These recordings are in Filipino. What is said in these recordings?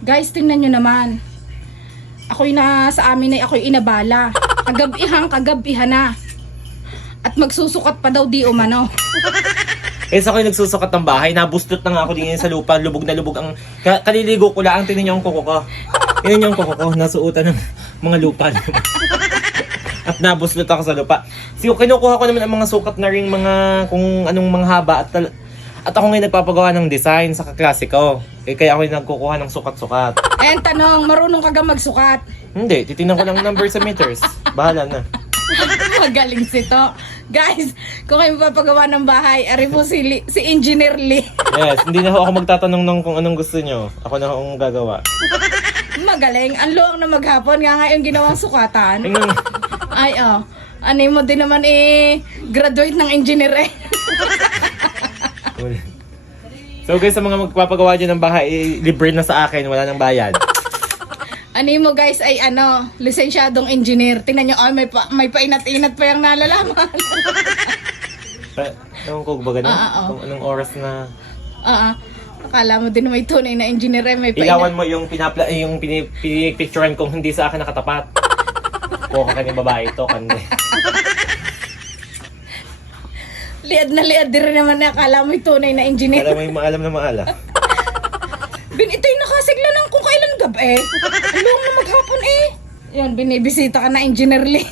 Guys, tingnan nyo naman. Ako'y sa amin ay ako'y inabala. Kagabihan na. At magsusukat pa daw di umano. Sa ako'y nagsusukat ng bahay, nabustot na nga ako din sa lupa, lubog na lubog ang... Kaliligo ko lang, tinan niyo ang kuko ko. Tinan niyo ang kuko ko, nasuutan ng mga lupa. At nabustot ako sa lupa. Kinukuha ko naman ang mga sukat na ring mga, kung anong mga haba at ako ngayon nagpapagawa ng design sa kaklase ko. Kaya ako nagkukuha ng sukat-sukat. And tanong, marunong ka magsukat? Hindi, titingnan ko lang number sa meters. Bahala na. Magaling sito. Guys, kung kayo mapapagawa ng bahay, ari po si Engineer Lee. Yes, hindi na ako magtatanong ng kung anong gusto nyo. Ako na akong gagawa. Magaling. Ang luwang na maghapon. Nga nga yung ginawang sukatan. Tingnan. Ay, oh. Ano mo din naman graduate ng engineer eh. So guys, sa mga magpapagawa dyan ng bahay, libre na sa akin, wala nang bayad. Ano mo guys ay lisensyadong engineer. Tingnan nyo, may painat-inat pa yung nalalaman. Ewan ko ba ganun? Oo. Kung anong oras na... Akala mo din may tunay na engineer eh, may Ilawan mo yung pinipicturean kung hindi sa akin nakatapat. Kuha ka ni babae ito, kanina. Liad na liad din rin naman na akala mo tunay na engineer. Alam mo yung maalam na maala. Ito'y nakasigla ng kung kailan gabi. Along na maghapon eh. Yan, binibisita ka na Engineer Lee.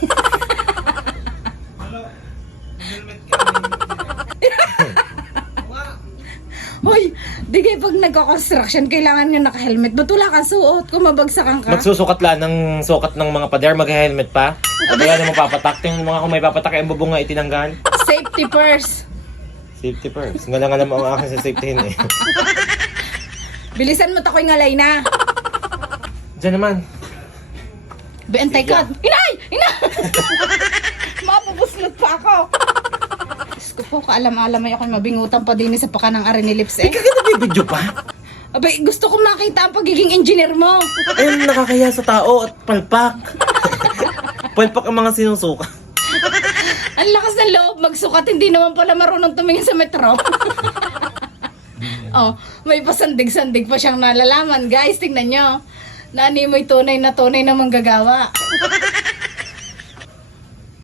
Hoy, di kayo pag nagka-construction, kailangan nyo naka-helmet. Ba't wala kang suot kung mabagsakan ka? Magsusukat lang ng sukat ng mga pader, mag-helmet pa. Wala na mapapatak. Tingnan mga kung may papatak, yung bubong nga itinanggal. Safety first. Safety first. Ngalangan naman ang akin sa safety eh. Bilisan mo tako'y ngalay na. Diyan naman. Beantay ka. Inay! Inay! Mapupuslot pa ako. Diyos ko po, kaalam-alam ay ako'y mabingutan pa din sa pakanang ari ni Lips eh. Ikaw ka nabibidyo pa? Abay, gusto ko makita ang pagiging engineer mo. Ayun, nakakaya sa tao at palpak. Palpak ang mga sinusuka. Ang lakas ng loob magsukat, hindi naman pala marunong tumingin sa metro. Oh, may pasandig-sandig pa siyang nalalaman. Guys, tingnan nyo. Nani mo'y tunay na manggagawa.